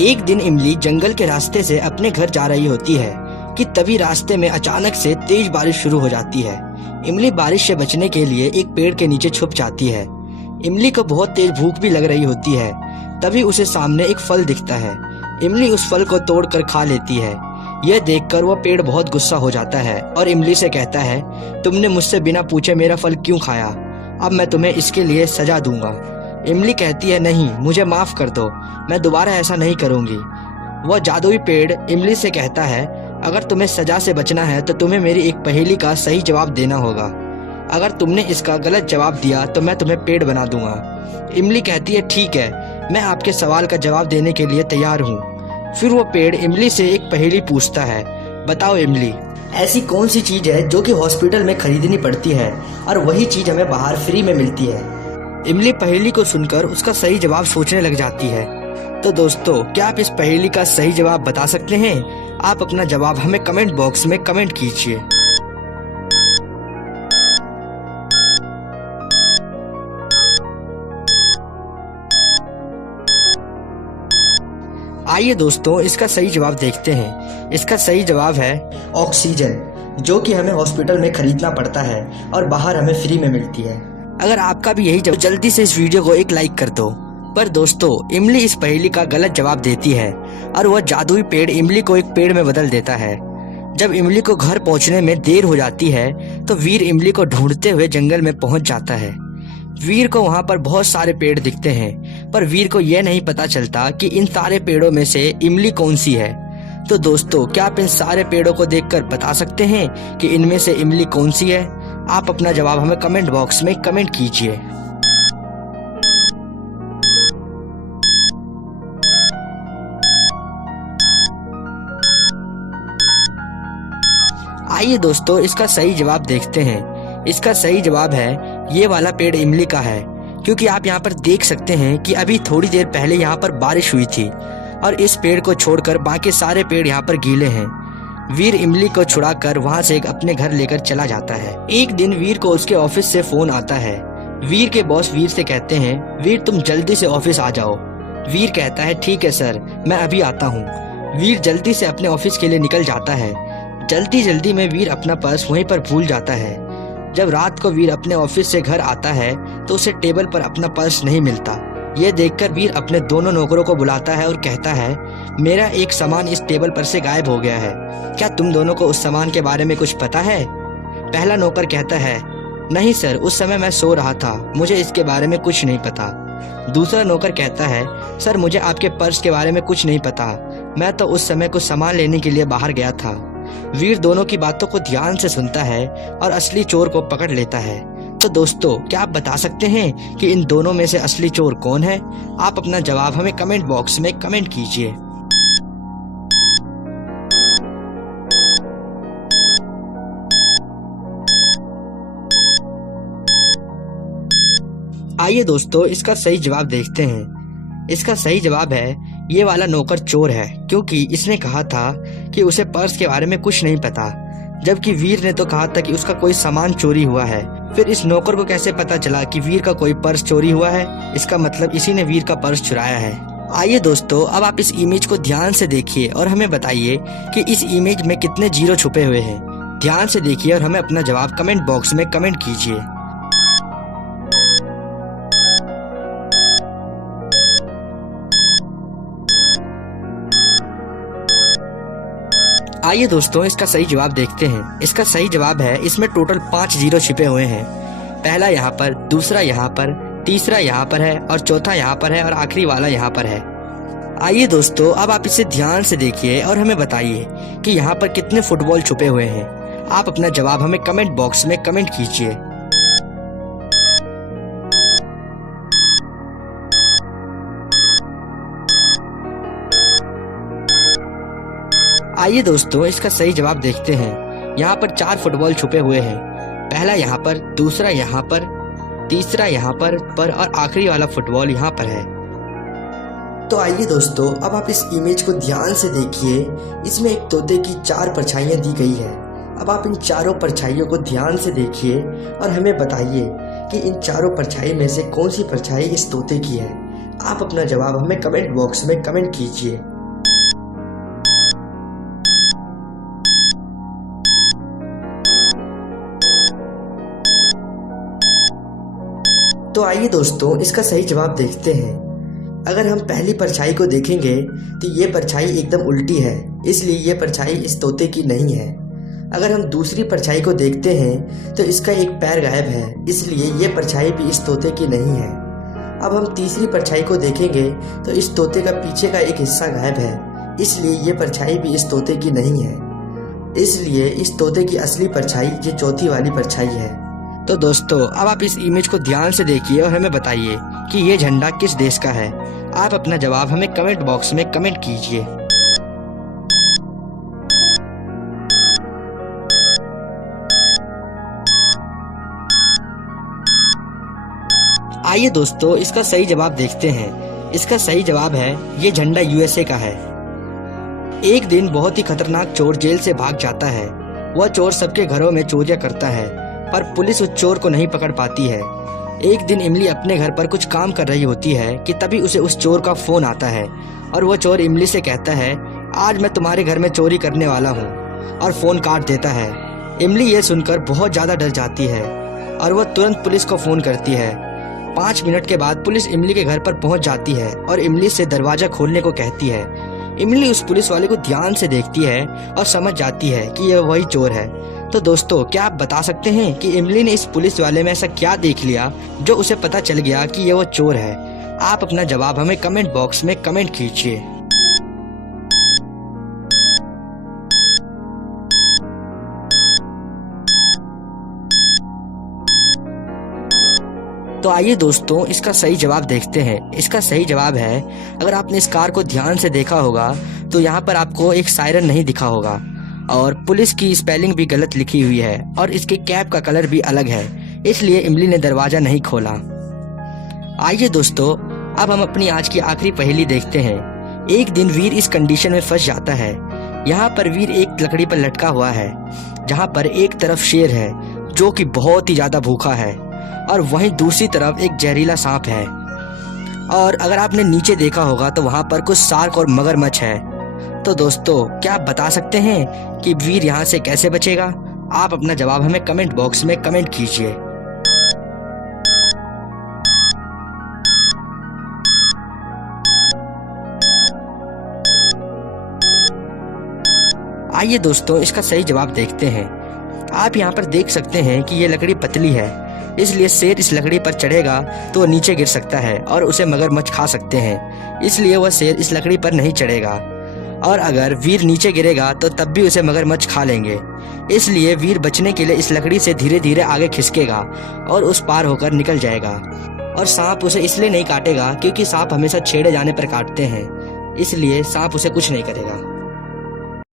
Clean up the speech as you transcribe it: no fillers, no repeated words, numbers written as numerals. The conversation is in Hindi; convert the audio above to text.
एक दिन इमली जंगल के रास्ते से अपने घर जा रही होती है कि तभी रास्ते में अचानक से तेज बारिश शुरू हो जाती है। इमली बारिश से बचने के लिए एक पेड़ के नीचे छुप जाती है। इमली को बहुत तेज भूख भी लग रही होती है। तभी उसे सामने एक फल दिखता है। इमली उस फल को तोड़कर खा लेती है। यह देखकर वह पेड़ बहुत गुस्सा हो जाता है और इमली से कहता है, तुमने मुझसे बिना पूछे मेरा फल क्यों खाया? अब मैं तुम्हें इसके लिए सजा दूंगा। इमली कहती है, नहीं, मुझे माफ कर दो, मैं दोबारा ऐसा नहीं करूंगी। वह जादुई पेड़ इमली से कहता है, अगर तुम्हें सजा से बचना है तो तुम्हें मेरी एक पहेली का सही जवाब देना होगा। अगर तुमने इसका गलत जवाब दिया तो मैं तुम्हें पेड़ बना दूंगा। इमली कहती है, ठीक है, मैं आपके सवाल का जवाब देने के लिए तैयार हूँ। फिर वो पेड़ इमली से एक पहेली पूछता है, बताओ इमली, ऐसी कौन सी चीज है जो कि हॉस्पिटल में खरीदनी पड़ती है और वही चीज हमें बाहर फ्री में मिलती है? इमली पहेली को सुनकर उसका सही जवाब सोचने लग जाती है। तो दोस्तों, क्या आप इस पहेली का सही जवाब बता सकते हैं? आप अपना जवाब हमें कमेंट बॉक्स में कमेंट कीजिए। आइए दोस्तों, इसका सही जवाब देखते हैं। इसका सही जवाब है ऑक्सीजन, जो कि हमें हॉस्पिटल में खरीदना पड़ता है और बाहर हमें फ्री में मिलती है। अगर आपका भी यही जवाब, जल्दी से इस वीडियो को एक लाइक कर दो। पर दोस्तों, इमली इस पहेली का गलत जवाब देती है और वह जादुई पेड़ इमली को एक पेड़ में बदल देता है। जब इमली को घर पहुंचने में देर हो जाती है तो वीर इमली को ढूंढते हुए जंगल में पहुंच जाता है। वीर को वहां पर बहुत सारे पेड़ दिखते हैं, पर वीर को यह नहीं पता चलता कि इन सारे पेड़ों में से इमली कौन सी है। तो दोस्तों, क्या आप इन सारे पेड़ों को देखकर बता सकते हैं कि इनमें से इमली कौन सी है? आप अपना जवाब हमें कमेंट बॉक्स में कमेंट कीजिए। आइए दोस्तों, इसका सही जवाब देखते हैं। इसका सही जवाब है, ये वाला पेड़ इमली का है, क्योंकि आप यहाँ पर देख सकते हैं कि अभी थोड़ी देर पहले यहाँ पर बारिश हुई थी और इस पेड़ को छोड़कर बाकी सारे पेड़ यहाँ पर गीले हैं। वीर इमली को छुड़ाकर वहाँ से अपने घर लेकर चला जाता है। एक दिन वीर को उसके ऑफिस से फोन आता है। वीर के बॉस वीर से कहते हैं, वीर तुम जल्दी से ऑफिस आ जाओ। वीर कहता है, ठीक है सर, मैं अभी आता हूँ। वीर जल्दी से अपने ऑफिस के लिए निकल जाता है। जल्दी जल्दी में वीर अपना पर्स वहीं पर भूल जाता है। जब रात को वीर अपने ऑफिस से घर आता है तो उसे टेबल पर अपना पर्स नहीं मिलता। यह देखकर वीर अपने दोनों नौकरों को बुलाता है और कहता है, मेरा एक सामान इस टेबल पर से गायब हो गया है, क्या तुम दोनों को उस सामान के बारे में कुछ पता है? पहला नौकर कहता है, नहीं सर, उस समय मैं सो रहा था, मुझे इसके बारे में कुछ नहीं पता। दूसरा नौकर कहता है, सर मुझे आपके पर्स के बारे में कुछ नहीं पता, मैं तो उस समय कुछ सामान लेने के लिए बाहर गया था। वीर दोनों की बातों को ध्यान से सुनता है और असली चोर को पकड़ लेता है। तो दोस्तों, क्या आप बता सकते हैं कि इन दोनों में से असली चोर कौन है? आप अपना जवाब हमें कमेंट बॉक्स में कमेंट कीजिए। आइए दोस्तों, इसका सही जवाब देखते हैं। इसका सही जवाब है, ये वाला नौकर चोर है, क्योंकि इसने कहा था कि उसे पर्स के बारे में कुछ नहीं पता, जबकि वीर ने तो कहा था कि उसका कोई सामान चोरी हुआ है। फिर इस नौकर को कैसे पता चला कि वीर का कोई पर्स चोरी हुआ है? इसका मतलब इसी ने वीर का पर्स चुराया है। आइए दोस्तों, अब आप इस इमेज को ध्यान से देखिए और हमें बताइए कि इस इमेज में कितने जीरो छुपे हुए हैं। ध्यान से देखिए और हमें अपना जवाब कमेंट बॉक्स में कमेंट कीजिए। आइए दोस्तों, इसका सही जवाब देखते हैं। इसका सही जवाब है, इसमें टोटल 5 जीरो छिपे हुए हैं। पहला यहाँ पर, दूसरा यहाँ पर, तीसरा यहाँ पर है और चौथा यहाँ पर है और आखिरी वाला यहाँ पर है। आइए दोस्तों, अब आप इसे ध्यान से देखिए और हमें बताइए कि यहाँ पर कितने फुटबॉल छुपे हुए हैं। आप अपना जवाब हमें कमेंट बॉक्स में कमेंट कीजिए। आइए दोस्तों, इसका सही जवाब देखते हैं। यहाँ पर 4 फुटबॉल छुपे हुए हैं। पहला यहाँ पर, दूसरा यहाँ पर, तीसरा यहाँ पर और आखिरी वाला फुटबॉल यहाँ पर है। तो आइए दोस्तों, अब आप इस इमेज को ध्यान से देखिए। इसमें एक तोते की 4 परछाइयाँ दी गई है। अब आप इन चारों परछाइयों को ध्यान से देखिए और हमें बताइए कि इन चारों परछाई में से कौन सी परछाई इस तोते की है। आप अपना जवाब हमें कमेंट बॉक्स में कमेंट कीजिए। तो आइए दोस्तों, इसका सही जवाब देखते हैं। अगर हम पहली परछाई को देखेंगे तो ये परछाई एकदम उल्टी है, इसलिए ये परछाई इस तोते की नहीं है। अगर हम दूसरी परछाई को देखते हैं तो इसका एक पैर गायब है, इसलिए ये परछाई भी इस तोते की नहीं है। अब हम तीसरी परछाई को देखेंगे तो इस तोते का पीछे का एक हिस्सा गायब है, इसलिए ये परछाई भी इस तोते की नहीं है। इसलिए इस तोते की असली परछाई ये चौथी वाली परछाई है। तो दोस्तों, अब आप इस इमेज को ध्यान से देखिए और हमें बताइए कि ये झंडा किस देश का है। आप अपना जवाब हमें कमेंट बॉक्स में कमेंट कीजिए। आइए दोस्तों, इसका सही जवाब देखते हैं। इसका सही जवाब है ये झंडा यूएसए का है। एक दिन बहुत ही खतरनाक चोर जेल से भाग जाता है। वह चोर सबके घरों में चोरियां करता है, पर पुलिस उस चोर को नहीं पकड़ पाती है। एक दिन इमली अपने घर पर कुछ काम कर रही होती है कि तभी उसे उस चोर का फोन आता है और वह चोर इमली से कहता है, आज मैं तुम्हारे घर में चोरी करने वाला हूँ, और फोन काट देता है। इमली ये सुनकर बहुत ज्यादा डर जाती है और वह तुरंत पुलिस को फोन करती है। 5 मिनट के बाद पुलिस इमली के घर पर पहुंच जाती है और इमली से दरवाजा खोलने को कहती है। इमली उस पुलिस वाले को ध्यान से देखती है और समझ जाती है कि यह वही चोर है। तो दोस्तों, क्या आप बता सकते हैं कि इमली ने इस पुलिस वाले में ऐसा क्या देख लिया जो उसे पता चल गया कि यह वो चोर है? आप अपना जवाब हमें कमेंट बॉक्स में कमेंट कीजिए। तो आइए दोस्तों, इसका सही जवाब देखते हैं। इसका सही जवाब है, अगर आपने इस कार को ध्यान से देखा होगा तो यहाँ पर आपको एक सायरन नहीं दिखा होगा और पुलिस की स्पेलिंग भी गलत लिखी हुई है और इसके कैप का कलर भी अलग है, इसलिए इमली ने दरवाजा नहीं खोला। आइए दोस्तों, अब हम अपनी आज की आखिरी पहेली देखते हैं। एक दिन वीर इस कंडीशन में फंस जाता है। यहाँ पर वीर एक लकड़ी पर लटका हुआ है, जहाँ पर एक तरफ शेर है जो कि बहुत ही ज्यादा भूखा है और वहीं दूसरी तरफ एक जहरीला सांप है। और अगर आपने नीचे देखा होगा तो वहां पर कुछ शार्क और मगरमच्छ है। तो दोस्तों, क्या आप बता सकते हैं कि वीर यहाँ से कैसे बचेगा? आप अपना जवाब हमें कमेंट बॉक्स में कमेंट कीजिए। आइए दोस्तों, इसका सही जवाब देखते हैं। आप यहाँ पर देख सकते हैं कि ये लकड़ी पतली है, इसलिए शेर इस लकड़ी पर चढ़ेगा तो वह नीचे गिर सकता है और उसे मगरमच्छ खा सकते हैं, इसलिए वह शेर इस लकड़ी पर नहीं चढ़ेगा। और अगर वीर नीचे गिरेगा तो तब भी उसे मगरमच्छ खा लेंगे, इसलिए वीर बचने के लिए इस लकड़ी से धीरे धीरे आगे खिसकेगा और उस पार होकर निकल जाएगा। और सांप उसे इसलिए नहीं काटेगा क्योंकि सांप हमेशा छेड़े जाने पर काटते हैं, इसलिए सांप उसे कुछ नहीं करेगा।